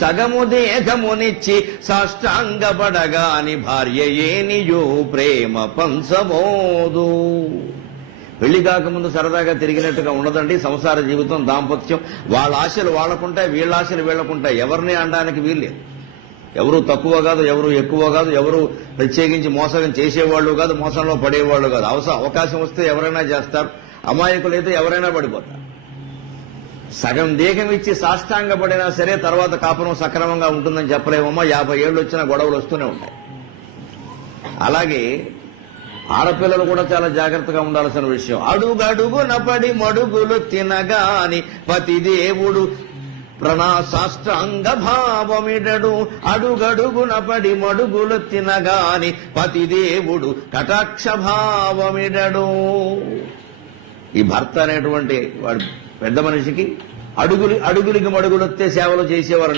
సగము దేహమునిచ్చి సాష్టాంగపడగాని భార్య ఏనియో ప్రేమ పంచబోదు. పెళ్లి కాకముందు సరదాగా తిరిగినట్టుగా ఉండదండి సంసార జీవితం, దాంపత్యం. వాళ్ళ ఆశలు వాళ్ళకుంటాయి, వీళ్ళ ఆశలు వీళ్ళకుంటాయి. ఎవరిని అనడానికి వీల్లేదు. ఎవరు తక్కువ కాదు, ఎవరు ఎక్కువ కాదు, ఎవరు ప్రత్యేకించి మోసం చేసేవాళ్ళు కాదు, మోసంలో పడేవాళ్ళు కాదు. అవకాశం వస్తే ఎవరైనా చేస్తారు, అమాయకులైతే ఎవరైనా పడిపోతారు. సగం దేహం ఇచ్చి సాష్టాంగపడినా సరే తర్వాత కాపురం సక్రమంగా ఉంటుందని చెప్పలేమమ్మా. 50 ఏళ్ళు వచ్చినా గొడవలు వస్తూనే ఉంటాయి. అలాగే ఆడపిల్లలు కూడా చాలా జాగ్రత్తగా ఉండాల్సిన విషయం. అడుగడుగున పడి మడుగులు తినగాని పతిదేవుడు ప్రణాసాష్టాంగ భావమిడడు. అడుగడుగున పడి మడుగులు తినగాని పతిదేవుడు కటాక్ష భావమిడడు. ఈ భర్త అనేటువంటి వాడు పెద్ద మనిషికి అడుగులకి మడుగులొత్తే సేవలు చేసేవారు.